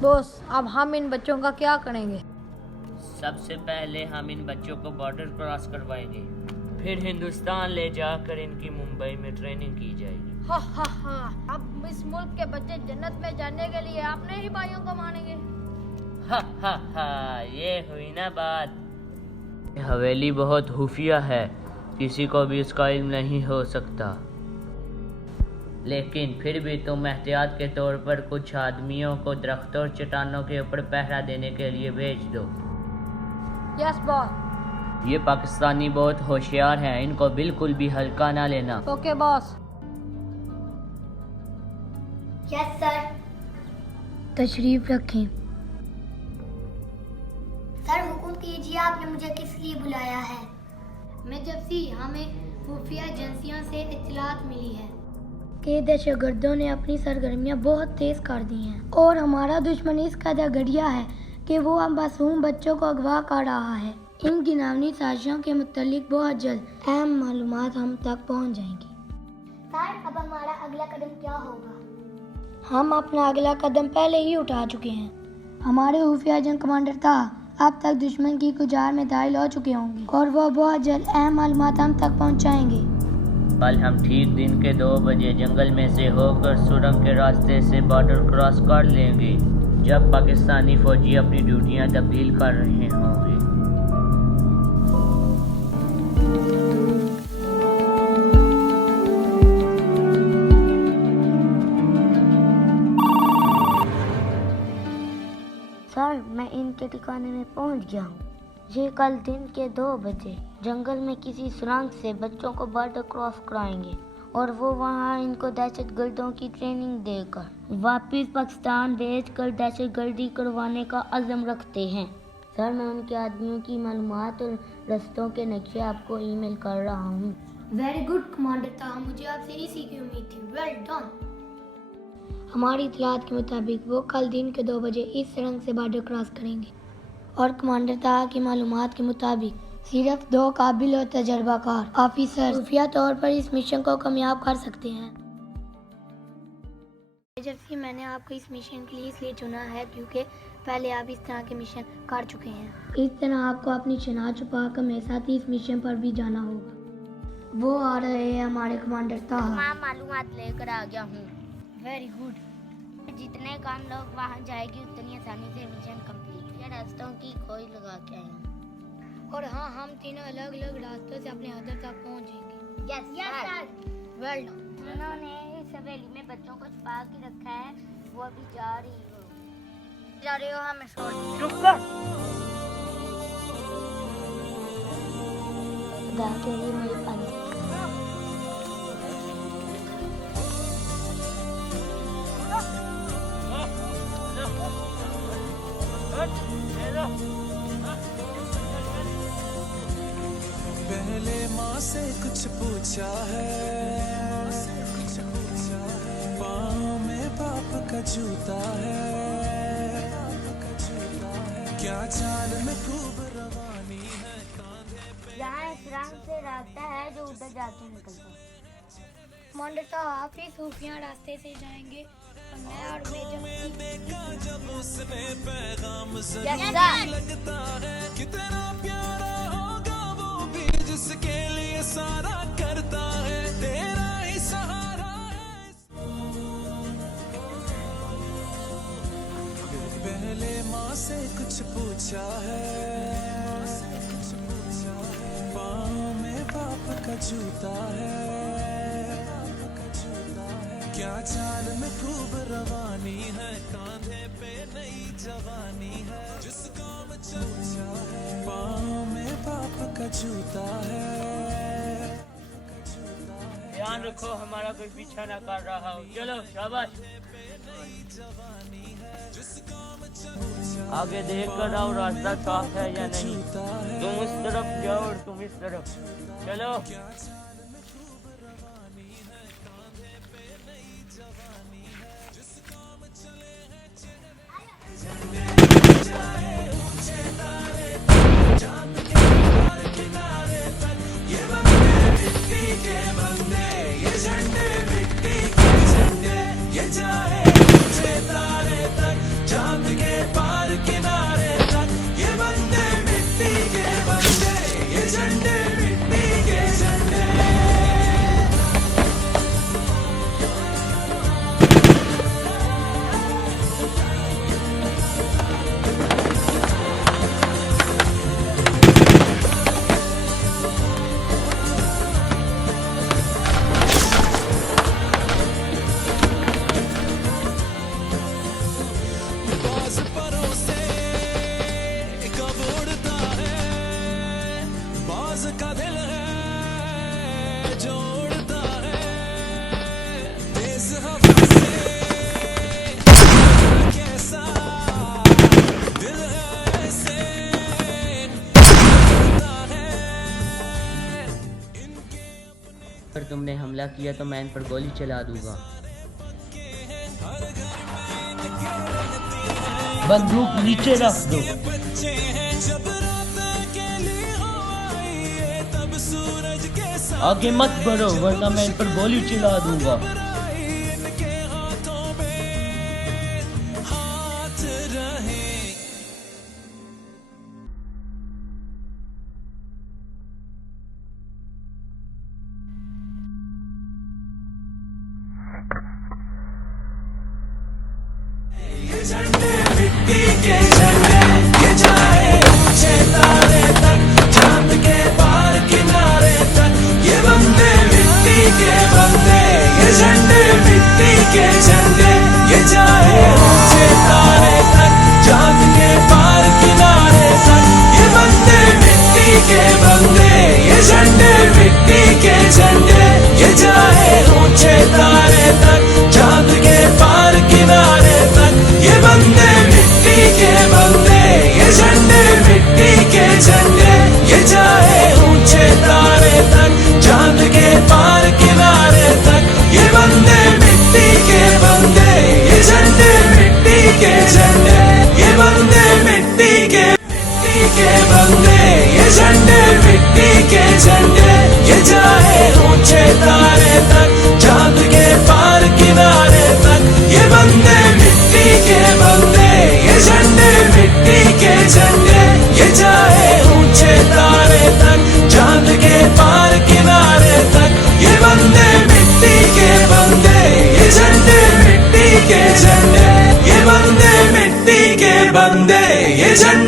Boss, अब हम इन बच्चों का क्या करेंगे? सबसे पहले हम इन बच्चों को बॉर्डर क्रॉस करवाएंगे, फिर हिंदुस्तान ले जाकर इनकी मुंबई में ट्रेनिंग की जाएगी। हा हा हा, अब इस मुल्क के बच्चे जन्नत में जाने के लिए अपने ही भाइयों को मानेंगे। हा हा हा, ये हुई ना बात। हवेली बहुत खुफिया है, किसी को भी इसका इल्म नहीं हो सकता, लेकिन फिर भी तुम एहतियात के तौर पर कुछ आदमियों को दरख्तों और चट्टानों के ऊपर पहरा देने के लिए भेज दो। Yes boss. ये पाकिस्तानी बहुत होशियार हैं, इनको बिल्कुल भी हल्का ना लेना। Okay boss. Yes sir. तशरीफ रखें। सर हुक्म कीजिए, आपने मुझे किस लिए बुलाया है? मैं जब से हमें खुफिया एजेंसियों से इत्तलात मिली है कि दहशतगर्दों ने अपनी सरगर्मियां बहुत तेज कर दी हैं और हमारा दुश्मन इस कदर घटिया है कि वो हम मासूम बच्चों को अगवा कर रहा है। इन गिनावनी साजिशों के मुतालिक बहुत जल्द अहम मालूमात हम तक पहुंच जाएंगी। सर अब हमारा अगला कदम क्या होगा? हम अपना अगला कदम पहले ही उठा चुके हैं। हमारे खुफिया एजेंट कमांडर था अब तक दुश्मन की गुजार में दाखिल हो चुके होंगे और वो बहुत जल्द अहम मालूमात हम तक पहुंचाएंगे। कल हम ठीक दिन के 2 बजे जंगल में से होकर सुरंग के रास्ते से बॉर्डर क्रॉस कर लेंगे, जब पाकिस्तानी फौजी अपनी ड्यूटियां तब्दील कर रहे होंगे। सर, मैं इनके ठिकाने में पहुंच गया हूँ। ये कल दिन के 2 बजे जंगल में किसी सुरंग से बच्चों को बॉर्डर क्रॉस कराएंगे और वो वहाँ इनको दहशतगर्दों की ट्रेनिंग देकर वापस पाकिस्तान भेजकर दहशतगर्दी करवाने का अज़म रखते हैं। सर, मैं उनके आदमियों की मालूमात और रस्तों के नक्शे आपको ईमेल कर रहा हूँ। वेरी गुड कमांडर साहब, मुझे आपसे इसी की उम्मीद थी। Well done. हमारी इतलात के मुताबिक वो कल दिन के 2 बजे इस सुरंग से बॉर्डर क्रॉस करेंगे और कमांडर ताहा की मालूमात के मुताबिक सिर्फ 2 काबिल और तजर्बाकार ऑफिसर खुफिया तौर पर इस मिशन को कामयाब कर सकते हैं। जबकि मैंने आपको इस मिशन के लिए इसलिए चुना है क्योंकि पहले आप इस तरह के मिशन कर चुके हैं। इस तरह आपको अपनी शनाख्त छुपा कर मेरे साथ इस मिशन पर भी जाना होगा। वो आ रहे हैं हमारे कमांडर ताहा। तमाम मालूमात लेकर आ गया हूँ। Very good. जितने कम लोग वहाँ जाएगी उतनी आसानी से मिशन कंप्लीट। ये रास्तों की खोज लगा के आए हैं। और हाँ, हम तीनों अलग अलग रास्तों से अपने हदफ तक पहुँचेंगे। Yes sir. Well done. उन्होंने इस हवेली में बच्चों को छुपा के रखा है, वो अभी जा रही हो हमें छोड़। चुप कर। खुदा के लिए मेरी पानी। पहले माँ से कुछ पूछा है, पाँव में बाप का जूता है, क्या चाल में खूब रवानी है, कांधे पे यहाँ इस रंग से रास्ता है जो उधर जाके निकलता है। कमांडर साहब, आप ही खुफिया रास्ते से जाएंगे और मैं और में देखा जब उसने पैगाम से यस लगता है कितना प्यारा होगा वो भी जिसके लिए सारा करता है, तेरा ही सहारा है। पहले माँ से कुछ पूछा है, पाँव में बाप का जूता है, क्या चाल में खूब रवानी है, कांधे पे नई जवानी है, जिस काम चलता है पाँव में बाप का जूता है। ध्यान रखो हमारा कोई पीछा ना कर रहा हो। चलो शाबाश। आगे देख कर आओ रास्ता साफ है या नहीं। तुम उस तरफ जाओ और तुम इस तरफ। चलो। ये जाए ऊंचे तारे तक, चांद तुमने हमला किया तो मैं इन पर गोली चला दूंगा। बंदूक नीचे रख दो। आगे मत बढ़ो वरना मैं इन पर गोली चला दूंगा। झंडे मिट्टी के झंडे ये जाए ऊंचे तारे तक, चांद के पार किनारे तक। ये बंदे मिट्टी के बंदे, ये झंडे मिट्टी के झंडे ये जाए ऊंचे तारे तक, चांद के पार किनारे तक। ये बंदे मिट्टी के बंदे, ये झंडे मिट्टी के झंडे ये जाए ऊंचे तारे तक, चांद के पार किनारे तक। ये बंदे मिट्टी के बंदे, ये झंडे मिट्टी के झंडे ये जाए ऊंचे तारे तक, चांद के पार किनारे तक। ये बंदे मिट्टी के बंदे, ये झंडे मिट्टी के झंडे, ये बंदे मिट्टी के बंदे, ये झंडे मिट्टी के झंडे ये जाए ऊंचे तारे तक, चांद के पार किनारे तक। ये बंदे मिट्टी के बंदे, ये झंडे मिट्टी के झंडे ये जाए ऊंचे तारे तक, चांद के पार किनारे तक। ये बंदे मिट्टी के बंदे, ये झंडे मिट्टी के झंडे, ये बंदे मिट्टी के बंदे, ये झंडे